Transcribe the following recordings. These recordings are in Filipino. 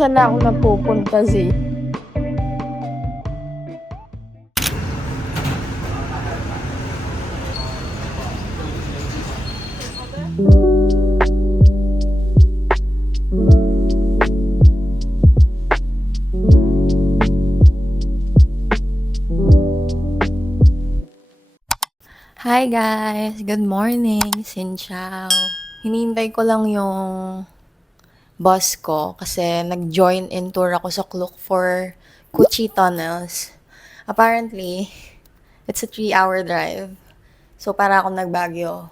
saan na ako napupunta, Z. Hi guys! Good morning! Xin chào! Hinihintay ko lang yung bus ko kasi nag-join in tour ako sa Klook for Cuchi Tunnels. Apparently, it's a 3-hour drive. So, para akong nag-Baguio.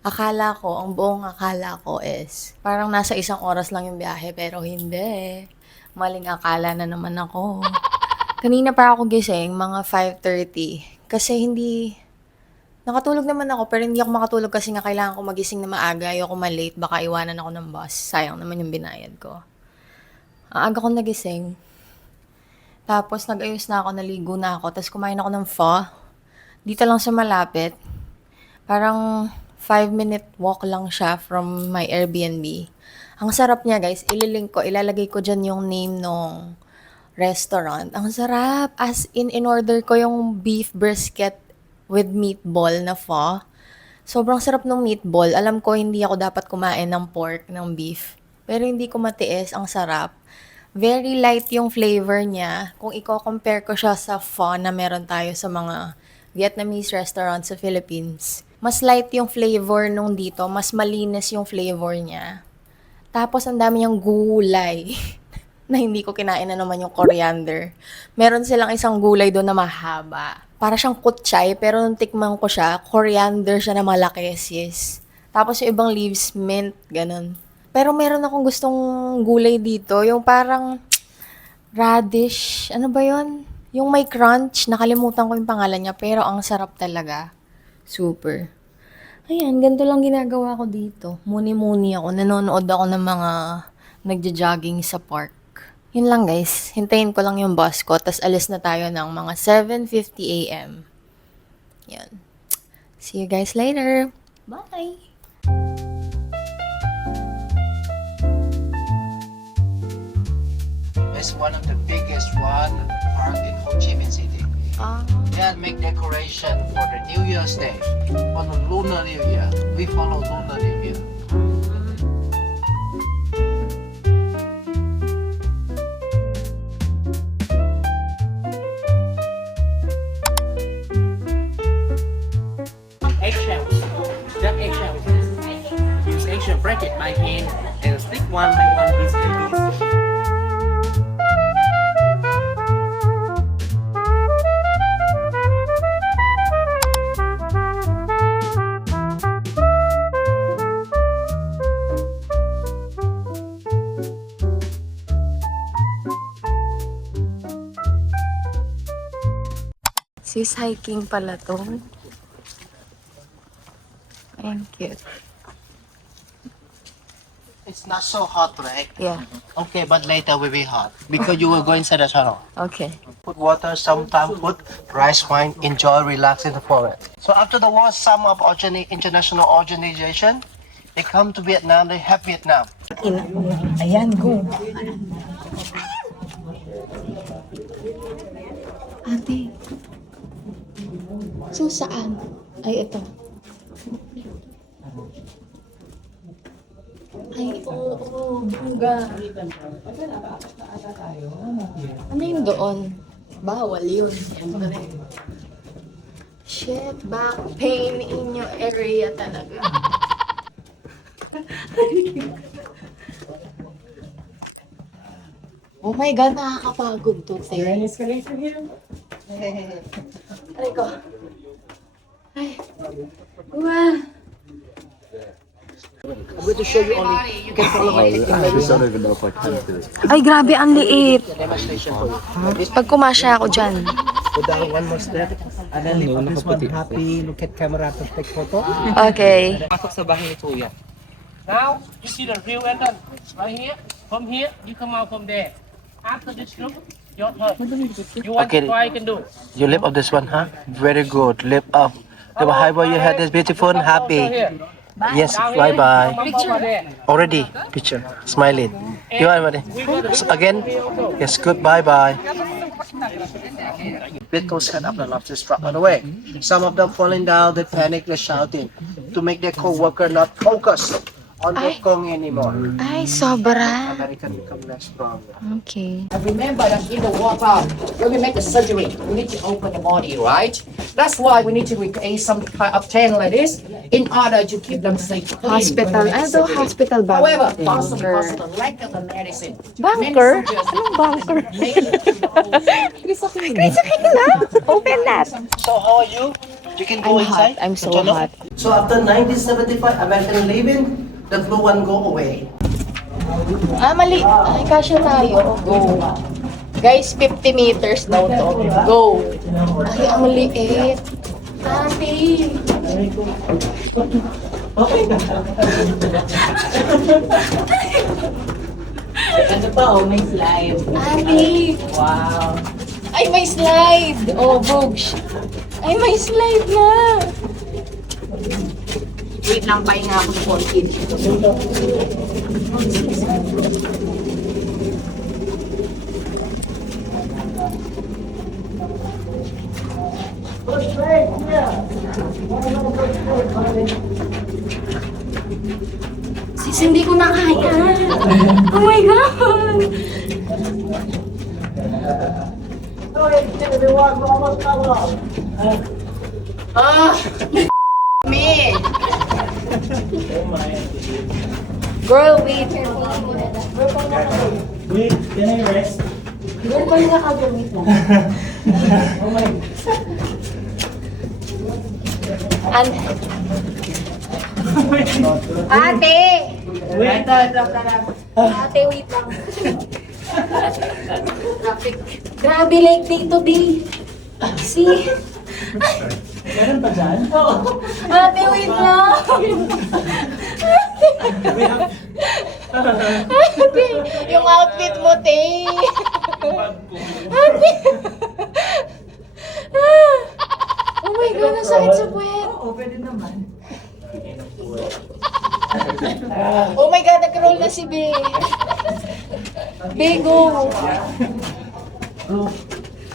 Ang buong akala ko is, parang nasa 1 oras lang yung biyahe, pero hindi. Maling akala na naman ako. Kanina pa ako gising, mga 5:30. Kasi nakatulog naman ako, pero hindi ako makatulog kasi nga kailangan ko magising na maaga. Ayoko malate, baka iwanan ako ng bus. Sayang naman yung binayad ko. Ang aga ko nagising. Tapos nag-ayos na ako, naligo na ako. Tapos kumain ako ng pho. Dito lang sa malapit. Parang 5-minute walk lang siya from my Airbnb. Ang sarap niya guys, ilalagay ko dyan yung name ng restaurant. Ang sarap! As in order ko yung beef brisket with meatball na pho. Sobrang sarap ng meatball. Alam ko hindi ako dapat kumain ng pork, ng beef. Pero hindi ko matiis. Ang sarap. Very light yung flavor niya. Kung i-compare ko siya sa pho na meron tayo sa mga Vietnamese restaurant sa Philippines. Mas light yung flavor nung dito. Mas malinis yung flavor niya. Tapos ang dami niyang gulay. Na hindi ko kinain na naman yung coriander. Meron silang isang gulay doon na mahaba. Para siyang kutchay, pero nung tikman ko siya, coriander siya na malaki, sis. Tapos yung ibang leaves, mint, ganun. Pero meron akong gustong gulay dito, yung parang radish, ano ba yon? Yung may crunch, nakalimutan ko yung pangalan niya, pero ang sarap talaga. Super. Ayan, ganito lang ginagawa ko dito. Muni-muni ako, nanonood ako ng mga nagja-jogging sa park. Yun lang guys, hintayin ko lang yung bus ko, tas alis na tayo ng mga 7:50 a.m. Yun. See you guys later. Bye! It's one of the biggest one park in Ho Chi Minh City. They make decoration for the New Year's Day, for the Lunar New Year. We follow Lunar New Year. Eggshells. Just eggshells. Use eggshell, break it by hand, and stick one by one piece like this. Sis hiking pala to. Ang cute. It's not so hot, right? Yeah. Okay, but later will be hot because you will go inside the tunnel. Okay. Put water, sometimes put rice wine, enjoy, relax in the forest. So after the war, some of international organization, they come to Vietnam, they have Vietnam. Ayan, go. Ate. So, saan? Ay, ito. Ay, oo, buga. Ano yung doon? Bawal yun. Shit, back pain in your area talaga. Oh my God, nakakapagod to. Aray ko. Ay. Wow. I'm going to show you only. You can follow my technique. I don't even know if I can do this. Ay, grabe, ang liit. Demonstration for you. Pag kumasya ako dyan. Put down one more step. And then lift up this one. Happy, look at camera to take photo. Okay. Pasok sa bahay ni Kuya. Now, you see the real entrance right here. From here, you come out from there. After this look, your turn. You want Okay. to try, you can do. You lift up this one, huh? Very good. Lift up. Lift high above your head is beautiful and Also happy. here. Yes, Down bye here, bye. Mama there. Already, picture. Smile it. You want buddy? Again? Yes, good. Bye bye. People set up the lobster trap on the way. Some of them falling down, they panic, they're shouting to make their co-worker not focus on the Kong anymore. Ay, sobra. American become less strong. Okay. And remember that in the water, when we make the surgery, we need to open the body, right? That's why we need to recreate some kind of thing like this in order to keep them safe. Hospital. Ano to? Hospital ba? However, because of the lack of the medicine, Bunker? Anong bunker? Open that. So how are you? You can go I'm hot. inside. I'm so hot. So after 1975, American leaving, the blue one go away. Ah, mali. Ay, kasya tayo. Go. Guys, 50 meters daw to. Go. Ay, ang maliit. Ate. Ano pa, oh, may slide. Ate. Wow. Ay, may slide. Oh, Bogs. Ay, may slide na. Wait lang, pahinga ako ng konti. Sis, hindi ko na kaya. Oh my God. Ah! Me! Girl, wait. Wait, can I rest? Girl, pahinga ka, girl. Wait lang. Ate! Wait. Ate, wait lang. Traffic. Grabe, like dito, di. See? Meron pa dyan? Ate, wait lang. Ate, yung outfit mo, te. Ate. Oh my God, ang sakit sa puwet. Oo, pwede naman. Oh my God, nag-roll na si Be. Be, go.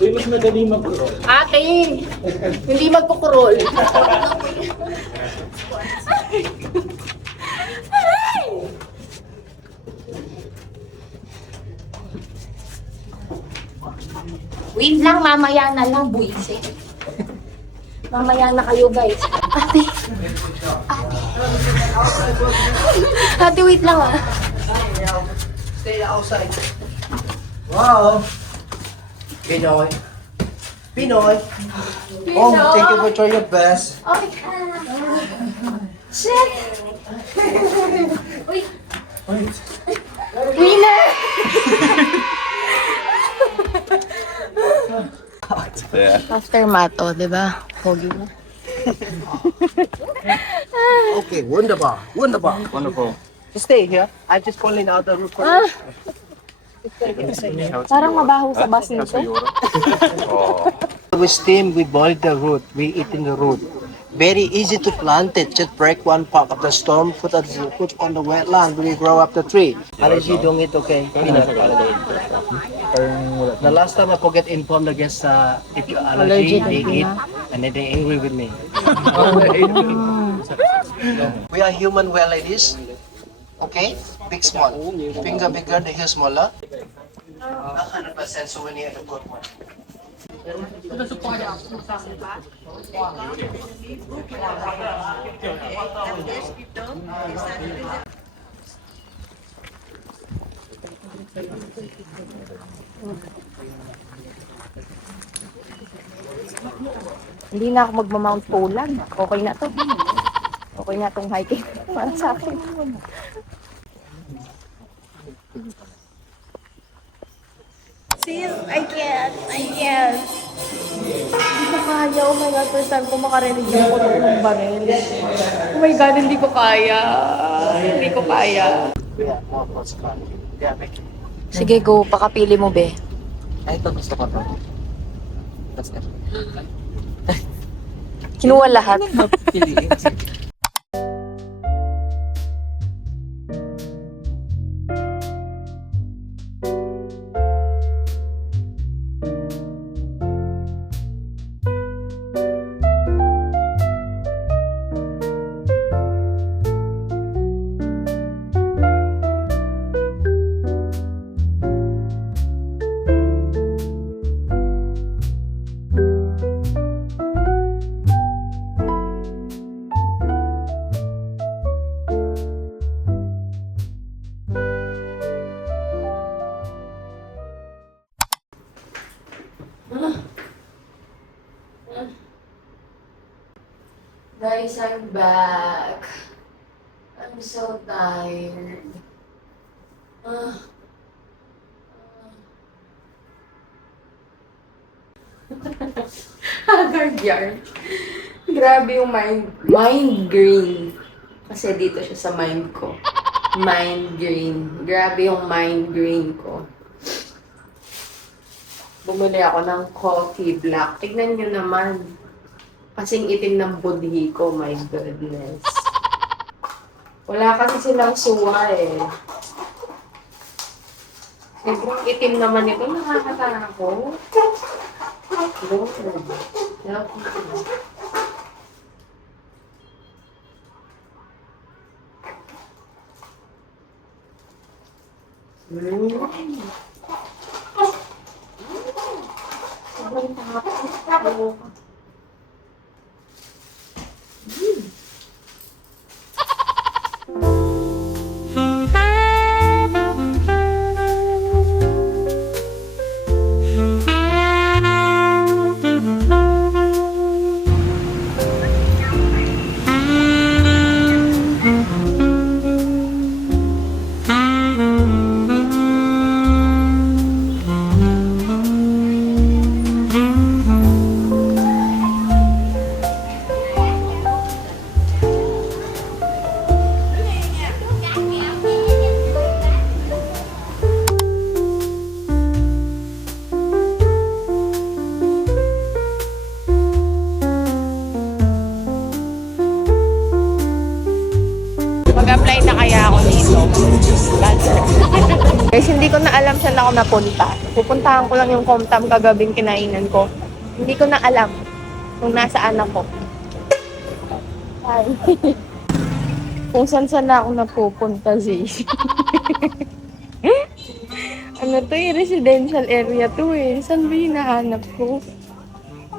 Uy, mas madali mag-roll. Ate, hindi magkukurol. Wait lang, mamaya na lang, buisit. Mamaya na kayo, guys. Ate. Ate, wait lang ah. Stay outside. Wow. Pinoy. Pinoy. Oh, take a picture your best. Oh my God. Shit. Uy. Winner! After mato, di ba? Pogi mo. Okay, wunderbar. Wunderbar. Wonderful. Stay here. I'm just pulling out the roof for Ah, you. parang mabaho sa bus nito. We steam, we boil the root, we eat in the root. Very easy to plant it. Just break one part of the stem, put on the wetland, we grow up the tree. Allergy, don't eat, okay? The last time I forget to inform the guests if you're allergy, they eat, and then they angry with me. We are human, we are like this. Okay? Big, small. Finger bigger, the heel smaller. 100% souvenir, the good one. Hindi na ako magma-Mount Polan. Okay na to. Okay na tong hiking. Para sa akin. Sis, I can't. Hindi ko kaya. Oh my God, first time ko makarinig ng putok ng baril. Oh my God, hindi ko kaya. Hindi ko kaya. Yeah, more close to yeah, make it. Sige, go. Pakapili mo, be. Ay, ito gusto ko to. That's it. Kinuha lahat. Guys, I'm back. I'm so tired. Ah. Haggard yarn. Grabe yung mind green. Kasi dito siya sa mind ko. Mind green. Grabe yung mind green ko. Bumili ako ng coffee black. Tignan nyo naman. Kasing itim ng budhi ko. My goodness. Wala kasi silang suwa eh. Sobrang itim naman ito. Nakakatakot. Lord. Help me. Sobrang takot. Mag-apply na kaya ako dito. Guys, hindi ko na alam saan ako napunta. Pupuntahan ko lang yung Comtam kagabing kinainan ko. Hindi ko na alam kung nasaan ako. Hi. Kung saan na ako napupunta, Zee. Ano to eh, residential area to eh. Saan ba hinahanap ko?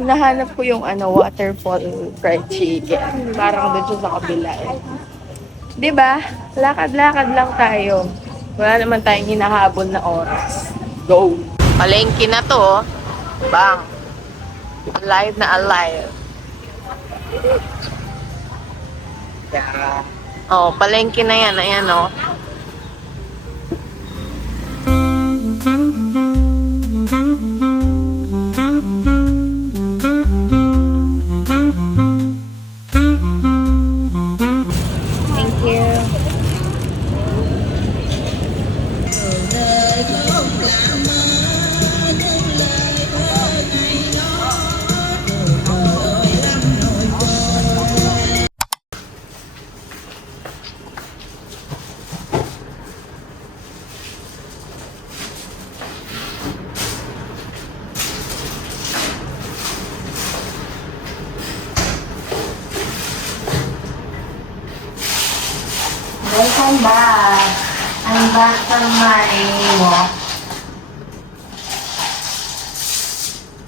Hinahanap ko yung waterfall fried chicken. Parang doon siya sa kabila eh. Diba? Lakad-lakad lang tayo. Wala naman tayong hinahabol na oras. Go! Palengke na to, oh. Bang! Alive na alive. Yeah. Oh, palengke na yan. Ayan, oh. Thank you. Welcome back. I'm back from my walk.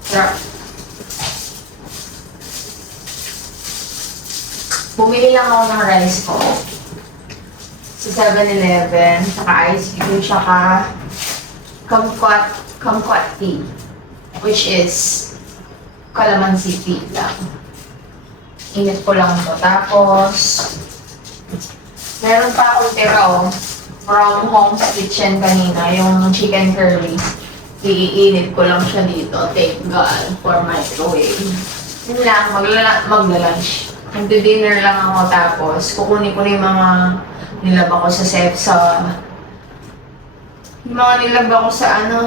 Sarap. Bumili lang ako ng rice ko sa 7-Eleven, saka ice cream, saka kumquat tea, which is calamansi tea lang. Init ko lang ito. Tapos, meron pa akong tira from Home's Kitchen kanina, yung chicken curry. Iinit ko lang siya dito. Thank God for microwave. Yun lang, magla-lunch. Magdi-dinner lang ako tapos kukunin ko na yung mga nilaba ko yung mga nilaba ko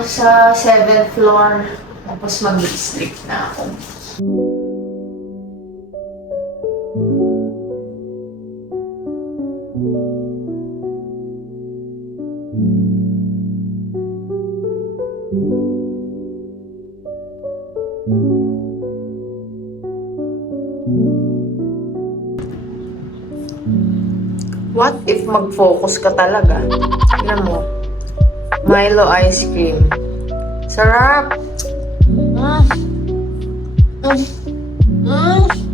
sa 7th floor. Tapos mag-sleep na ako. What if mag-focus ka talaga? Tignan mo. Milo ice cream. Sarap!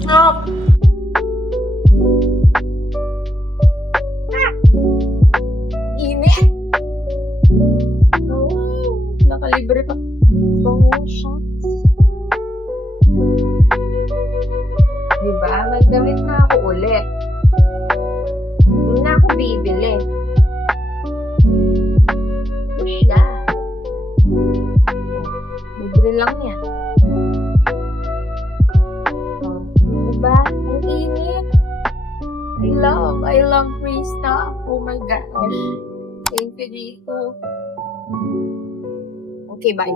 Sarap! Init! Oh, nakalibre pa. Promotions. Diba? Damit na ako ulit. Hindi na ako bibili. Push na. Libre lang yan. Oh, diba? Ang init. I love free stuff. Oh my gosh. Thank you dito. Okay, bye.